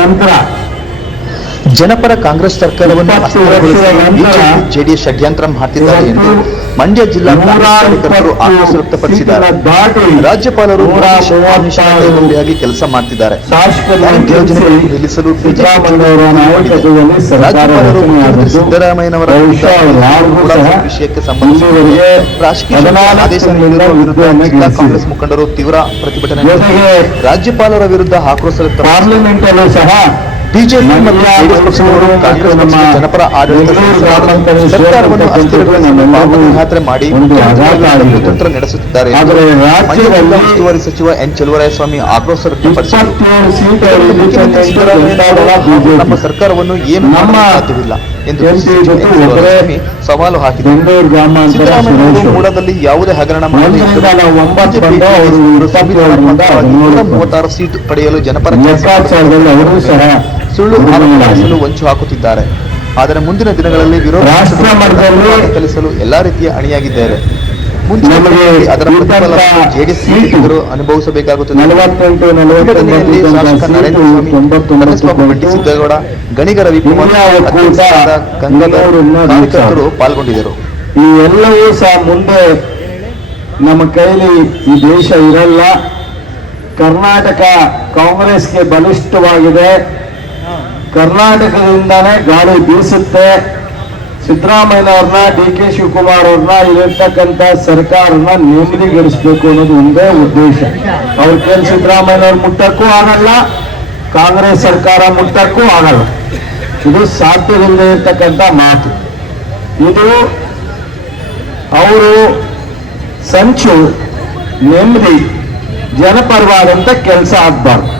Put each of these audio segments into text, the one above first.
ನಂತರ ಜನಪರ ಕಾಂಗ್ರೆಸ್ ಸರ್ಕಾರವನ್ನು ಜೆಡಿಎಸ್ ಷಡ್ಯಂತ್ರ ಮಾಡುತ್ತಿದ್ದಾರೆ ಎಂದು ಮಂಡ್ಯ ಜಿಲ್ಲಾ ಕಾರ್ಯಕರ್ತರು ಆಕ್ರೋಶ ವ್ಯಕ್ತಪಡಿಸಿದ್ದಾರೆ. ರಾಜ್ಯಪಾಲರು ಕೈಗೊಂಡಿಯಾಗಿ ಕೆಲಸ ಮಾಡುತ್ತಿದ್ದಾರೆ. ಯೋಜನೆಗಳನ್ನು ನಿಲ್ಲಿಸಲು ರಾಜ್ಯಪಾಲರು ಮುಖ್ಯಮಂತ್ರಿ ಸಿದ್ದರಾಮಯ್ಯನವರ ವಿಷಯಕ್ಕೆ ಸಂಬಂಧಿಸಿದಂತೆ ರಾಜಕೀಯ ಆದೇಶ ನೀಡಿರುವ ವಿರುದ್ಧ ಜಿಲ್ಲಾ ಕಾಂಗ್ರೆಸ್ ಮುಖಂಡರು ತೀವ್ರ ಪ್ರತಿಭಟನೆ ರಾಜ್ಯಪಾಲರ ವಿರುದ್ಧ ಆಕ್ರೋಶ ವ್ಯಕ್ತಪಡಿಸಿದ್ದಾರೆ. ಬಿಜೆಪಿ ಮತ್ತು ಜೆಡಿಎಸ್ ಪಕ್ಷಗಳು ಕಾಂಗ್ರೆಸ್ ಪಕ್ಷದ ಜನಪರ ಆಡಳಿತ ಸರ್ಕಾರವನ್ನು ಅಸ್ಥಿರಗೊಳಿಸಲು ಯಾತ್ರೆ ಮಾಡಿ ಕುತಂತ್ರ ನಡೆಸುತ್ತಿದ್ದಾರೆ. ಉಸ್ತುವಾರಿ ಸಚಿವ ಎನ್ ಚೆಲುವರಾಯಸ್ವಾಮಿ ಆಕ್ರೋಶ ವ್ಯಕ್ತಪಡಿಸಿದರು. ಮುಖ್ಯಮಂತ್ರಿ ಸಿದ್ದರಾಮಯ್ಯ ನಮ್ಮ ಸರ್ಕಾರವನ್ನು ಏನು ಮಾಡಲು ಸಾಧ್ಯವಿಲ್ಲ ಎಂದು ಸವಾಲು ಹಾಕಿದರು. ಸಿದ್ದರಾಮಯ್ಯ ಮೂಡದಲ್ಲಿ ಯಾವುದೇ ಹಗರಣ ಮಾಡದೆ 136 ಸೀಟು ಪಡೆಯಲು ಜನಪರ ಸುಳ್ಳು ಆರೋಪಿಸಲು ಹೊಂಚು ಹಾಕುತ್ತಿದ್ದಾರೆ. ಆದರೆ ಮುಂದಿನ ದಿನಗಳಲ್ಲಿ ವಿರೋಧ ಕಲಿಸಲು ಎಲ್ಲಾ ರೀತಿಯ ಅಣಿಯಾಗಿದ್ದಾರೆ. ಅದರ ಪ್ರತಿಫಲವನ್ನು ಜೆಡಿಎಸ್ ಸೀಟರು ಅನುಭವಿಸಬೇಕಾಗುತ್ತದೆ. ಶಾಸಕ ನರೇಂದ್ರ ಸ್ವಾಮಿ, ಭಟ್ಟಿ ಸಿದ್ದೇಗೌಡ, ಗಣಿಗ ರವಿಕುಮಾರ್, ಕಾರ್ಯಕರ್ತರು ಪಾಲ್ಗೊಂಡಿದ್ದರು. ಈ ಎಲ್ಲವೂ ಸಹ ಮುಂದೆ ನಮ್ಮ ಕೈಲಿ ಈ ದೇಶ ಇರಲ್ಲ. ಕರ್ನಾಟಕ ಕಾಂಗ್ರೆಸ್ಗೆ ಬಲಿಷ್ಠವಾಗಿದೆ. ಕರ್ನಾಟಕದಿಂದಾನೇ ಗಾಳಿ ಬೀಸುತ್ತೆ. ಸಿದ್ದರಾಮಯ್ಯನವ್ರನ್ನ, ಡಿ ಕೆ ಶಿವಕುಮಾರ್ ಅವ್ರನ್ನ, ಇಲ್ಲಿರ್ತಕ್ಕಂಥ ಸರ್ಕಾರನ ನೆಮ್ಮದಿಗೊಳಿಸಬೇಕು ಅನ್ನೋದು ಒಂದೇ ಉದ್ದೇಶ. ಅವ್ರ ಕೈಲಿ ಸಿದ್ದರಾಮಯ್ಯನವ್ರು ಮುಟ್ಟಕ್ಕೂ ಆಗಲ್ಲ, ಕಾಂಗ್ರೆಸ್ ಸರ್ಕಾರ ಮುಟ್ಟಕ್ಕೂ ಆಗಲ್ಲ. ಇದು ಸಾಧ್ಯವಿಲ್ಲದೆ ಇರ್ತಕ್ಕಂಥ ಮಾತು. ಇದು ಅವರು ಸಂಚು, ನೆಮ್ಮದಿ, ಜನಪರವಾದಂಥ ಕೆಲಸ ಆಗ್ಬಾರ್ದು.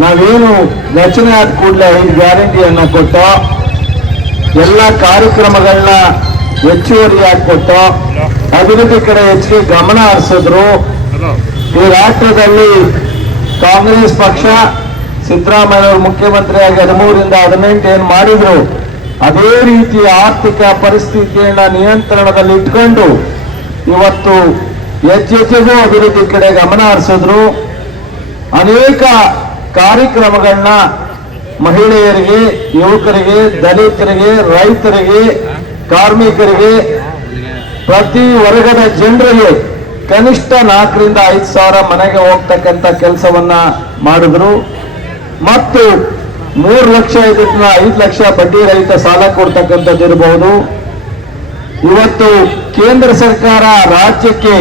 ನಾವೇನು ರಚನೆ ಆದ ಕೂಡಲೇ 5 ಗ್ಯಾರಂಟಿಯನ್ನ ಕೊಟ್ಟು ಎಲ್ಲ ಕಾರ್ಯಕ್ರಮಗಳನ್ನ ಹೆಚ್ಚುವರಿಯಾಗಿ ಕೊಟ್ಟು ಅಭಿವೃದ್ಧಿ ಕಡೆ ಹೆಚ್ಚಿಗೆ ಗಮನ ಹರಿಸಿದ್ರು. ಈ ರಾಷ್ಟ್ರದಲ್ಲಿ ಕಾಂಗ್ರೆಸ್ ಪಕ್ಷ ಸಿದ್ದರಾಮಯ್ಯವರು ಮುಖ್ಯಮಂತ್ರಿಯಾಗಿ 13ರಿಂದ 18 ಏನು ಮಾಡಿದ್ರು, ಅದೇ ರೀತಿ ಆರ್ಥಿಕ ಪರಿಸ್ಥಿತಿಯನ್ನ ನಿಯಂತ್ರಣದಲ್ಲಿ ಇಟ್ಕೊಂಡು ಇವತ್ತು ಹೆಚ್ಚೆಚ್ಚಿಗೂ ಅಭಿವೃದ್ಧಿ ಕಡೆ ಗಮನ ಹರಿಸಿದ್ರು. ಅನೇಕ ಕಾರ್ಯಕ್ರಮಗಳನ್ನ ಮಹಿಳೆಯರಿಗೆ, ಯುವಕರಿಗೆ, ದಲಿತರಿಗೆ, ರೈತರಿಗೆ, ಕಾರ್ಮಿಕರಿಗೆ, ಪ್ರತಿ ವರ್ಗದ ಜನರಿಗೆ ಕನಿಷ್ಠ 4ರಿಂದ 5 ಸಾವಿರ ಮನೆಗೆ ಹೋಗ್ತಕ್ಕಂಥ ಕೆಲಸವನ್ನ ಮಾಡಿದ್ರು. ಮತ್ತು 3 ಲಕ್ಷ ಇದನ್ನ 5 ಲಕ್ಷ ಬಡ್ಡಿ ರಹಿತ ಸಾಲ ಕೊಡ್ತಕ್ಕಂಥದ್ದಿರಬಹುದು. ಇವತ್ತು ಕೇಂದ್ರ ಸರ್ಕಾರ ರಾಜ್ಯಕ್ಕೆ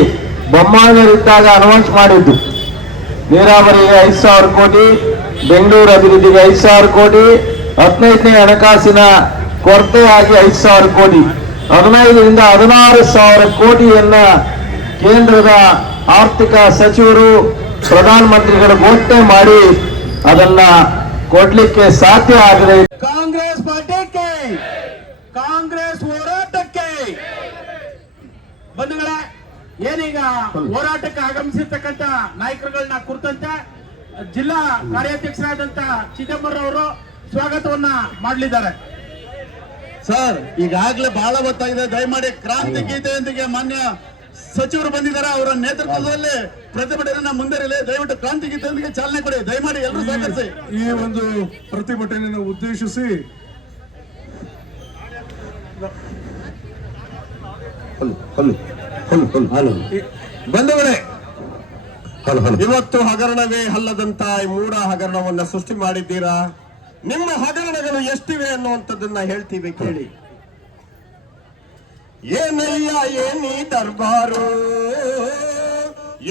ಬೊಮ್ಮಾಯಿಯರಿದ್ದಾಗ ಅನೌನ್ಸ್ ಮಾಡಿದ್ದು ನೀರಾವರಿಗೆ 5,000 ಕೋಟಿ, ಬೆಂಗಳೂರು ಅಭಿವೃದ್ಧಿಗೆ 5,000 ಕೋಟಿ, 15ನೇ ಹಣಕಾಸಿನ ಕೊರತೆಯಾಗಿ 5,000 ಕೋಟಿ, 15ರಿಂದ 16,000 ಕೋಟಿಯನ್ನ ಕೇಂದ್ರದ ಆರ್ಥಿಕ ಸಚಿವರು, ಪ್ರಧಾನಮಂತ್ರಿಗಳು ಘೋಷಣೆ ಮಾಡಿ ಅದನ್ನ ಕೊಡ್ಲಿಕ್ಕೆ ಸಾಧ್ಯ ಆಗಿದೆ. ಕಾಂಗ್ರೆಸ್ ಪಾರ್ಟಿಗೆ, ಕಾಂಗ್ರೆಸ್ ಹೋರಾಟಕ್ಕೆ ಬಂಧುಗಳೇ, ಏನೀಗ ಹೋರಾಟಕ್ಕೆ ಆಗಮಿಸಿರ್ತಕ್ಕಂಥ ನಾಯಕರುಗಳನ್ನ ಕುರಿತಂತೆ ಜಿಲ್ಲಾ ಕಾರ್ಯಾಧ್ಯಕ್ಷರಾದಂತ ಚಿದಂಬರಂ ಅವರು ಸ್ವಾಗತವನ್ನ ಮಾಡಲಿದ್ದಾರೆ. ಸರ್, ಈಗಾಗಲೇ ಬಹಳ ಹೊತ್ತಾಗಿದೆ. ದಯಮಾಡಿ ಕ್ರಾಂತಿ ಗೀತೆಯೊಂದಿಗೆ ಮಾನ್ಯ ಸಚಿವರು ಬಂದಿದ್ದಾರೆ. ಅವರ ನೇತೃತ್ವದಲ್ಲಿ ಪ್ರತಿಭಟನೆಯನ್ನ ಮುಂದುವರಿಯಲಿ. ದಯವಿಟ್ಟು ಕ್ರಾಂತಿ ಗೀತೆಯೊಂದಿಗೆ ಚಾಲನೆ ಕೊಡಿ. ದಯಮಾಡಿ ಎಲ್ಲರೂ ಸಹಕರಿಸಿ. ಈ ಒಂದು ಪ್ರತಿಭಟನೆಯನ್ನು ಉದ್ದೇಶಿಸಿ ಬಂಧುಗಳೇ, ಇವತ್ತು ಹಗರಣವೇ ಅಲ್ಲದಂತ ಈ ಮೂಢ ಹಗರಣವನ್ನ ಸೃಷ್ಟಿ ಮಾಡಿದ್ದೀರಾ. ನಿಮ್ಮ ಹಗರಣಗಳು ಎಷ್ಟಿವೆ ಅನ್ನುವಂಥದ್ದನ್ನ ಹೇಳ್ತೀವಿ, ಕೇಳಿ. ಏನಯ್ಯ ಏನಿ ದರ್ಬಾರು,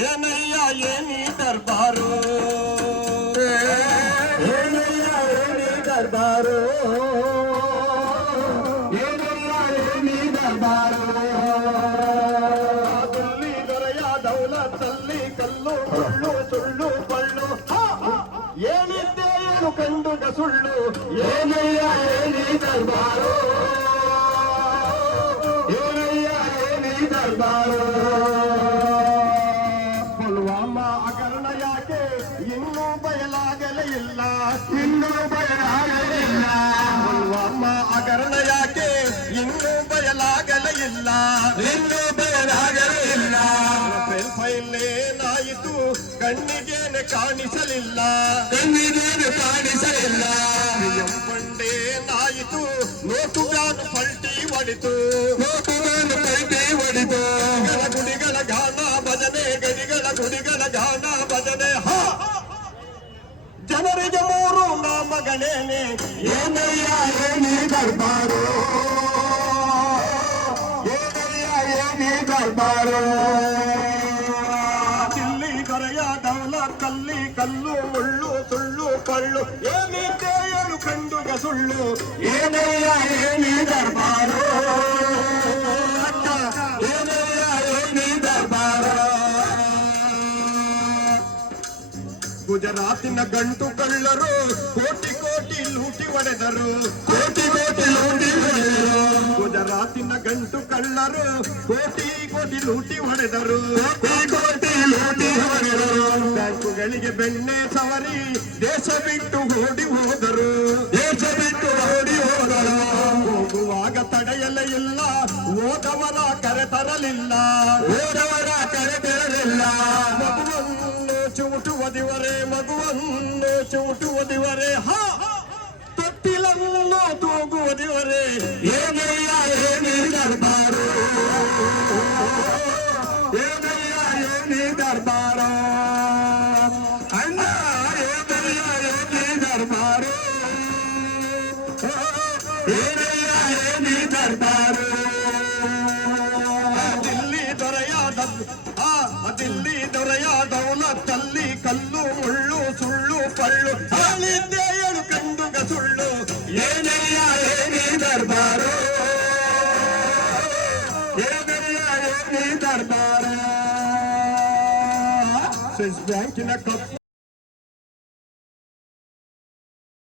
ಏನಯ್ಯ ಏನಿ ದರ್ಬಾರು, ಏನಯ್ಯ ಏನಿ ದರ್ಬಾರು, ಏನಯ್ಯ ಏನಿ ದರ್ಬಾರು. ದೌಲತ್ತಲ್ಲಿ ಕಲ್ಲು ಸುಳ್ಳು ಸುಳ್ಳು ಪಳ್ಳು ಏನಿದ್ದೆ ಏನು ಕಂಡುಗ ಸುಳ್ಳು. ಏನಯ್ಯ ಏನಿ ದರ್ಬಾರು, ಏನಯ್ಯ ಏನಿ ದರ್ಬಾರು. ಪುಲ್ವಾಮಾ ಹಗರಣ ಯಾಕೆ ಇನ್ನೂ ಬಯಲಾಗಲೇ ಇಲ್ಲ, ಇನ್ನೂ ಬಯಲಾಗಲೇ ಇಲ್ಲ. ಪುಲ್ವಾಮಾ ಹಗರಣ ಯಾಕೆ ಇನ್ನೂ ಬಯಲಾಗಲೇ ಇಲ್ಲ, ಇನ್ನೂ ಬಯಲಾಗಲೇ ಇಲ್ಲ. ಮೊಬೈಲ್ನೇನಾಯಿತು ಕಣ್ಣಿಗೇನೆ ಕಾಣಿಸಲಿಲ್ಲ ಎಂಬಂಡೇನಾಯಿತು ನೋಟು ಬ್ಯಾನು ಪಲ್ಟಿ ಹೊಡಿತು ಗುಡಿಗಳ ಗಾನ ಭಜನೆ ಗಡಿಗಳ ಗುಡಿಗಳ ಗಾನ ಭಜನೆ ಹಾ ಜನರಿಗೆ ಮೂರು ನಾಮಗಳೇನೆ ಏನಯ್ಯ ಏನೇ ದರ್ಬಾರು ಏನೇ ದರ್ಬಾರು ದಿಲ್ಲಿ ದೊರೆಯ ದೌಲತ್ತಲ್ಲಿ ಕಲ್ಲು ಮುಳ್ಳು ಸುಳ್ಳು ಕಳ್ಳು ಏನಿದ್ದೆ ಏಳು ಕಂಡುಗ ಸುಳ್ಳು ಏನಯ್ಯ ಏನೇ ದರ್ಬಾರು ಏನಯ್ಯ ಏನೇ ದರ್ಬಾರು ಗುಜರಾತಿನ ಗಂಟು ಕಳ್ಳರು ಕೋಟಿ ಕೋಟಿ ಲೂಟಿ ಹೊಡೆದರು ಗುಜರಾತಿನ ಗಂಟು ಕಳ್ಳರು ಕೋಟಿ ಕೋಟಿ ಲೂಟಿ ಹೊಡೆದರು ಬ್ಯಾಂಕುಗಳಿಗೆ ಬೆಣ್ಣೆ ಸವರಿ ದೇಶ ಬಿಟ್ಟು ಓಡಿ ಹೋದರು ಹೋಗುವಾಗ ತಡೆಯಲೇ ಇಲ್ಲ ಹೋದವರ ಕರೆತರಲಿಲ್ಲ ಮಗುವನ್ನು ಚುಟುವುದಿವರೇ ಹಾ ತೊಟ್ಟಿಲನ್ನು ತೂಗುವುದಿವರೇ ಏನಯ್ಯ ಏನೇ ದರ್ಬಾರು ಏನಯ್ಯ ಏನೇ ದರ್ಬಾರು ಅಣ್ಣ ಏನಯ್ಯ ಏನೇ ದರ್ಬಾರು ಏನಯ್ಯ ಏನೇ ದರ್ಬಾರು ದಿಲ್ಲಿ ದೊರೆಯ ದೌಲತ್ತಲ್ಲಿ ಕಲ್ಲು ಮುಳ್ಳು ಸುಳ್ಳು ಪಳ್ಳು ಹೇಳಿದ್ದೆ ಏಳು ಕಂಡುಗ ಸುಳ್ಳು ಏನಯ್ಯ ಏನೇ ದರ್ಬಾರು ಏನಯ್ಯ ಏನೇ ದರ್ಬಾರು ಸ್ವಿಸ್ ಬ್ಯಾಂಕಿನ ಕಪ್ಪು